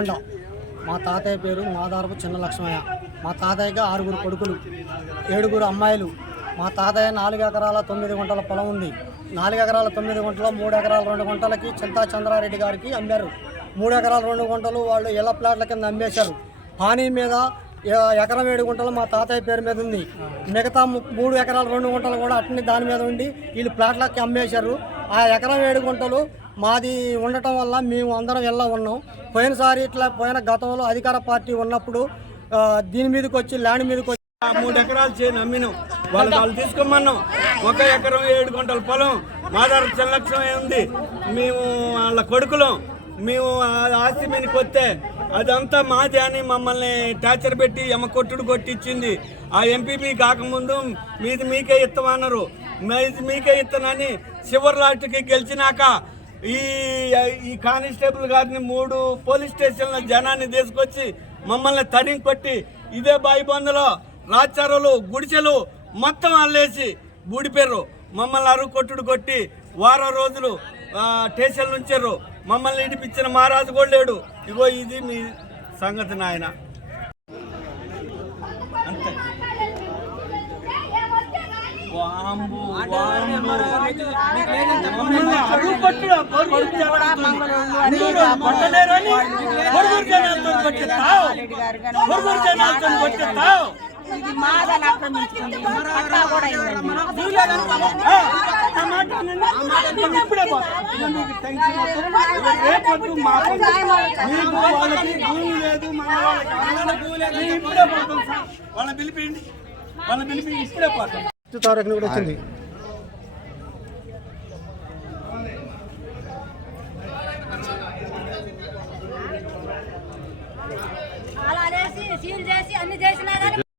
ఎలుగుబండ. మా తాతయ్య పేరు మాదారపు చిన్న లక్ష్మయ్య. మా తాతయ్యకి 6 కొడుకులు, 7 అమ్మాయిలు. మా తాతయ్య 4 ఎకరాల 9 గుంటల పొలం ఉంది. 4 ఎకరాల 9 గుంటల 3 ఎకరాల 2 గుంటలకి చింతా చంద్రారెడ్డి గారికి అమ్మారు. 3 ఎకరాల 2 గుంటలు వాళ్ళు ఇళ్ల ప్లాట్ల కింద అమ్మేశారు. పానీ మీద ఎకరం 7 గుంటలు మా తాతయ్య పేరు మీద ఉంది. మిగతా 3 ఎకరాల 2 గుంటలు కూడా అట్ని దాని మీద ఉండి వీళ్ళు ప్లాట్లకి అమ్మేశారు. ఆ ఎకరం 7 గుంటలు మాది ఉండటం వల్ల మేము అందరం ఇలా ఉన్నాం. పోయినసారి ఇట్లా గతంలో అధికార పార్టీ ఉన్నప్పుడు దీని మీదకి వచ్చి ల్యాండ్ మీదకి వచ్చి 3 ఎకరాలు చేయను అమ్మినాం. వాళ్ళు తీసుకోమన్నాం. 1 ఎకరం 7 గుంటల పొలం మాదారు చిన్నలక్ష్యం ఉంది. మేము వాళ్ళ కొడుకులం. మేము ఆస్తి మీదకి వస్తే అదంతా మాది అని మమ్మల్ని టార్చర్ పెట్టి కొట్టుడు కొట్టించింది. ఆ ఎంపీపీ కాకముందు మీకే ఇస్తామన్నారు. మీకే ఇస్తానని చివరి లాస్ట్కి గెలిచినాక ఈ కానిస్టేబుల్ గారిని 3 పోలీస్ స్టేషన్ల జనాన్ని తీసుకొచ్చి మమ్మల్ని తరిం కొట్టి ఇదే బాయిబందులో రాచారులు గుడిసెలు మొత్తం అల్లేసి బూడిపోయారు. మమ్మల్ని అరువు కొట్టుడు కొట్టి వారం రోజులు స్టేషన్లు ఉంచారు. మమ్మల్ని ఇడిపించిన మహారాజు కూడా లేడు. ఇగో ఇది మీ సంగతి నాయన. అంతే. అరువు కొట్టుడు కొట్టిస్తావు. ఇది మాదని ఆక్రమించుకుంది. పట్టా కూడా వాళ్ళని పిలిపిండి ఇప్పుడే పోతాం. తారీఖున కూడా వచ్చింది. అలా సీల్ చేసి అన్ని చేసినా కానీ